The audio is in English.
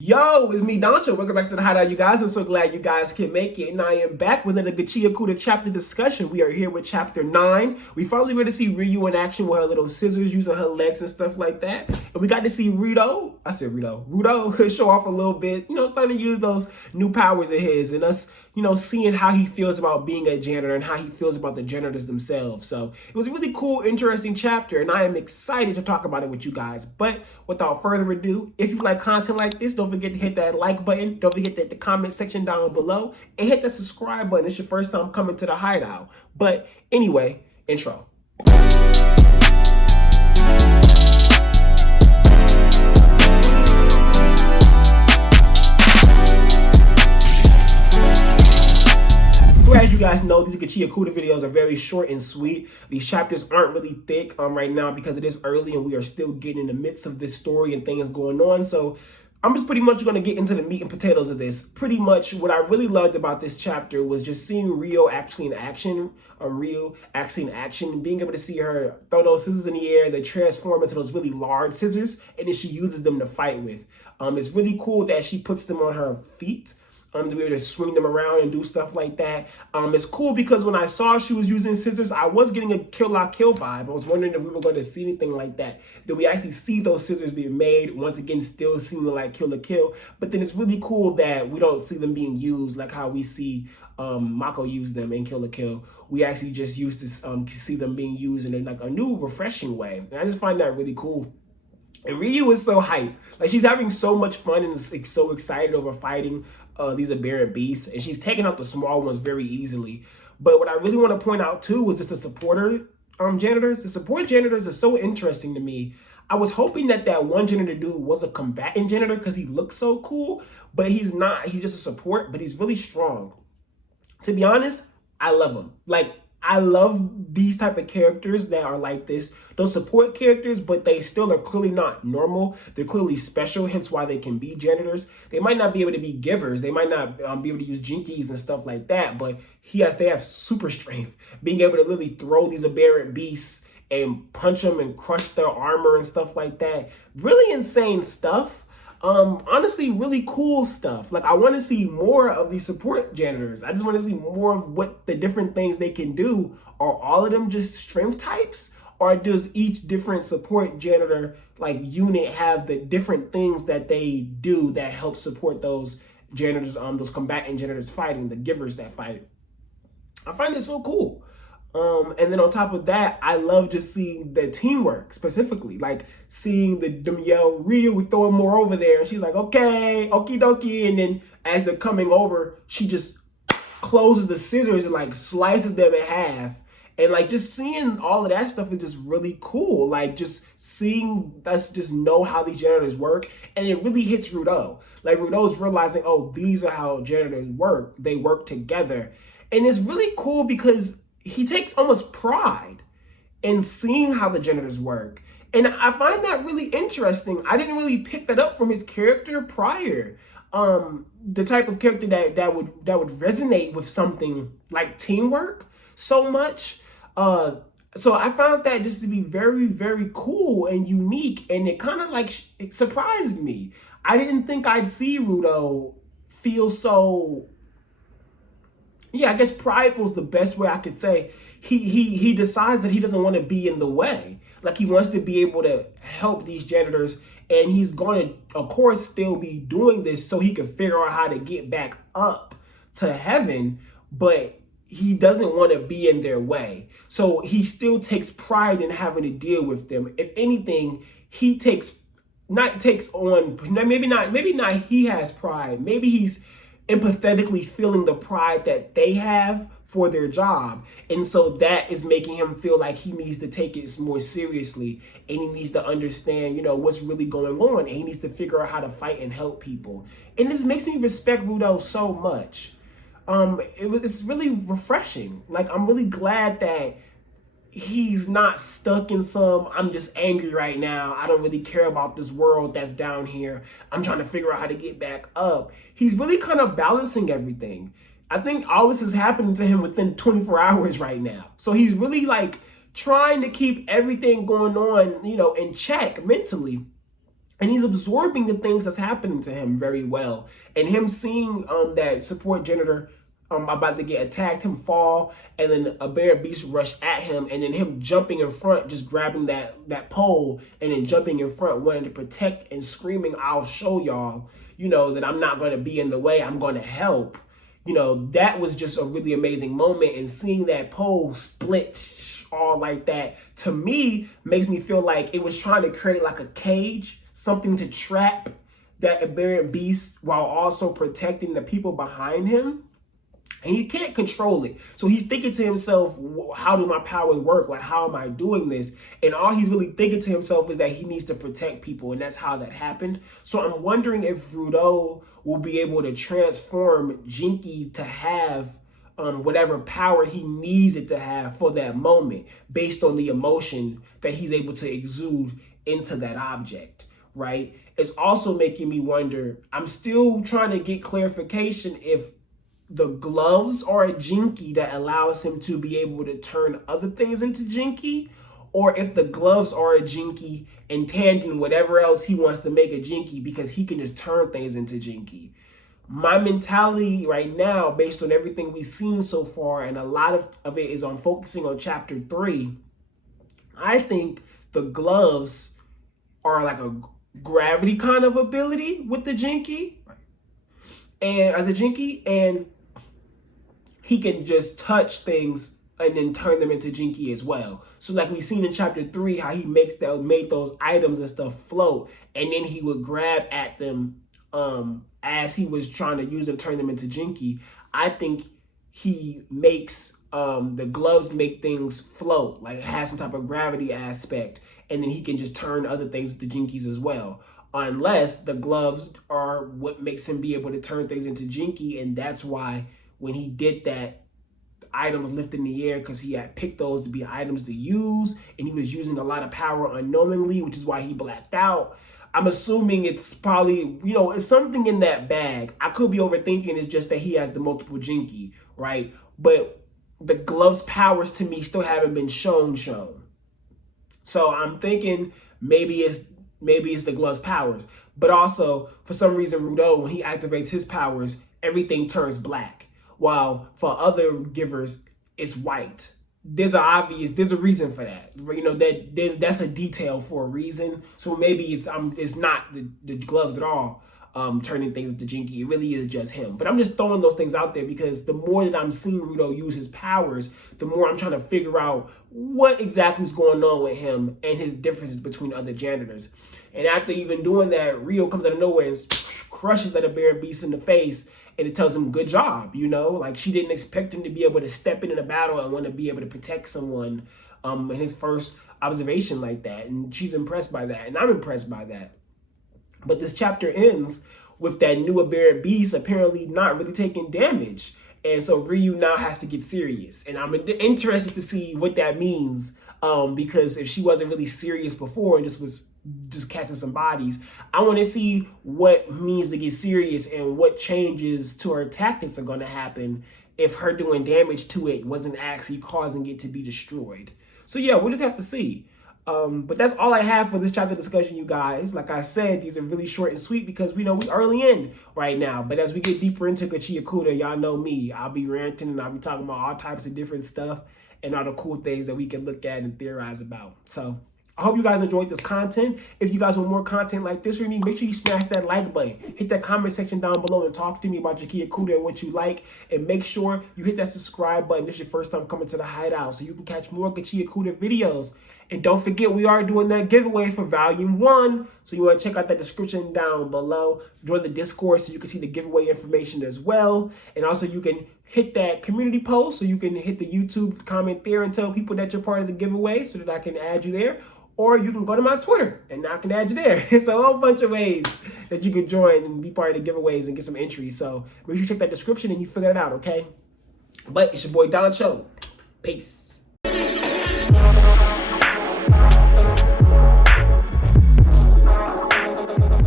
Yo, it's me, Danchou. Welcome back to the Hideout, you guys. I'm so glad you guys can make it. And I am back with another Gachiakuta Chapter Discussion. We are here with Chapter 9. We finally got to see Riyou in action with her little scissors, using her legs and stuff like that. And we got to see Rudo show off a little bit, starting to use those new powers of his and us, seeing how he feels about being a janitor and how he feels about the janitors themselves. So it was a really cool, interesting chapter, and I am excited to talk about it with you guys. But without further ado, if you like content like this, don't forget to hit that like button. Don't forget to hit the comment section down below and hit the subscribe button. It's your first time coming to the Hideout. But anyway, intro. So as you guys know, these Gachiakuta videos are very short and sweet. These chapters aren't really thick right now because it is early and we are still getting in the midst of this story and things going on. So I'm just pretty much going to get into the meat and potatoes of this. Pretty much what I really loved about this chapter was just seeing Riyou actually in action, being able to see her throw those scissors in the air, they transform into those really large scissors, and then she uses them to fight with. It's really cool that she puts them on her feet. To be able to swing them around and do stuff like that. It's cool because when I saw she was using scissors, I was getting a Kill La Kill vibe. I was wondering if we were going to see anything like that. Did we actually see those scissors being made? Once again, still seeming like Kill La Kill. But then it's really cool that we don't see them being used like how we see Mako use them in Kill La Kill. We actually just used to see them being used in a new, refreshing way. And I just find that really cool. And Riyou is so hyped. Like, she's having so much fun and is so excited over fighting these aberrant beasts. And she's taking out the small ones very easily. But what I really want to point out, too, was just the supporter janitors. The support janitors are so interesting to me. I was hoping that one janitor dude was a combatant janitor because he looks so cool. But he's not. He's just a support, but he's really strong. To be honest, I love him. Like, I love these type of characters that are like this. Those support characters, but they still are clearly not normal. They're clearly special, hence why they can be janitors. They might not be able to be givers. They might not be able to use Jinkis and stuff like that, but they have super strength. Being able to literally throw these aberrant beasts and punch them and crush their armor and stuff like that. Really insane stuff. Honestly, really cool stuff. Like, I want to see more of these support janitors. I just want to see more of what the different things they can do. Are all of them just strength types? Or does each different support janitor unit have the different things that they do that help support those janitors, those combatant janitors fighting, the givers that fight? I find it so cool. And then on top of that, I love just seeing the teamwork specifically, like seeing them yell, Riyou, we throw more over there. And she's like, okay, okie dokie. And then as they're coming over, she just closes the scissors and slices them in half. And just seeing all of that stuff is just really cool. Just seeing us just know how these janitors work. And it really hits Rudo. Rudo's realizing, oh, these are how janitors work. They work together. And it's really cool because he takes almost pride in seeing how the janitors work. And I find that really interesting. I didn't really pick that up from his character prior. The type of character that would resonate with something like teamwork so much. So I found that just to be very, very cool and unique. And it kind of it surprised me. I didn't think I'd see Rudo feel so, I guess prideful is the best way I could say. He decides that he doesn't want to be in the way. He wants to be able to help these janitors, and he's going to, of course, still be doing this so he can figure out how to get back up to heaven, but he doesn't want to be in their way. So he still takes pride in having to deal with them. If anything, he maybe not he has pride. Maybe he's empathetically feeling the pride that they have for their job. And so that is making him feel like he needs to take it more seriously, and he needs to understand, what's really going on, and he needs to figure out how to fight and help people. And this makes me respect Rudo so much. It's really refreshing. I'm really glad that he's not stuck in I'm just angry right now. I don't really care about this world that's down here. I'm trying to figure out how to get back up. He's really kind of balancing everything. I think all this is happening to him within 24 hours right now. So he's really trying to keep everything going on, in check mentally. And he's absorbing the things that's happening to him very well. And him seeing that support janitor about to get attacked, him fall, and then a bear beast rush at him, and then him jumping in front, just grabbing that pole, and then jumping in front, wanting to protect and screaming, "I'll show y'all, that I'm not going to be in the way. I'm going to help." That was just a really amazing moment. And seeing that pole split all like that, to me, makes me feel like it was trying to create like a cage, something to trap that aberrant beast while also protecting the people behind him. And he can't control it. So he's thinking to himself, how do my powers work? Like, how am I doing this? And all he's really thinking to himself is that he needs to protect people. And that's how that happened. So I'm wondering if Rudo will be able to transform Jinki to have whatever power he needs it to have for that moment, based on the emotion that he's able to exude into that object. Right? It's also making me wonder, I'm still trying to get clarification if the gloves are a Jinki that allows him to be able to turn other things into Jinki, or if the gloves are a Jinki and tandem whatever else he wants to make a Jinki, because he can just turn things into Jinki. My mentality right now, based on everything we've seen so far, and a lot of it is on focusing on chapter 3, I think the gloves are like a gravity kind of ability with the Jinki, and as a Jinki, and he can just touch things and then turn them into Jinki as well. So like we've seen in chapter 3, how he made those items and stuff float, and then he would grab at them as he was trying to use them, turn them into Jinki. I think he makes the gloves make things float, like it has some type of gravity aspect, and then he can just turn other things into Jinkis as well. Unless the gloves are what makes him be able to turn things into Jinki, and that's why when he did that, items lift in the air, because he had picked those to be items to use, and he was using a lot of power unknowingly, which is why he blacked out. I'm assuming it's probably, it's something in that bag. I could be overthinking. It's just that he has the multiple Jinki, right? But the gloves' powers to me still haven't been shown. So I'm thinking maybe it's the gloves' powers. But also, for some reason, Rudo, when he activates his powers, everything turns black. While for other givers, it's white. There's a reason for that. That's a detail for a reason. So maybe it's not the gloves at all turning things into Jinki. It really is just him. But I'm just throwing those things out there because the more that I'm seeing Rudo use his powers, the more I'm trying to figure out what exactly is going on with him and his differences between other janitors. And after even doing that, Riyou comes out of nowhere and crushes that aberrant beast in the face, and it tells him, good job, like she didn't expect him to be able to step into the battle and want to be able to protect someone in his first observation like that. And she's impressed by that, and I'm impressed by that. But this chapter ends with that new aberrant beast apparently not really taking damage. And so Riyou now has to get serious. And I'm interested to see what that means, because if she wasn't really serious before and just was just catching some bodies, I want to see what it means to get serious and what changes to her tactics are going to happen if her doing damage to it wasn't actually causing it to be destroyed. So yeah, we'll just have to see. But that's all I have for this chapter discussion, you guys. Like I said, these are really short and sweet because we early in right now. But as we get deeper into Gachiakuta, y'all know me. I'll be ranting and I'll be talking about all types of different stuff and all the cool things that we can look at and theorize about. So I hope you guys enjoyed this content. If you guys want more content like this from me, make sure you smash that like button. Hit that comment section down below and talk to me about Gachiakuta and what you like. And make sure you hit that subscribe button. This is your first time coming to the Hideout, so you can catch more Gachiakuta videos. And don't forget, we are doing that giveaway for Volume 1. So you want to check out that description down below. Join the Discord so you can see the giveaway information as well. And also you can hit that community post, so you can hit the YouTube comment there and tell people that you're part of the giveaway so that I can add you there. Or you can go to my Twitter and I can add you there. It's a whole bunch of ways that you can join and be part of the giveaways and get some entries. So make sure you check that description and you figure it out, okay? But it's your boy Danchou. Peace.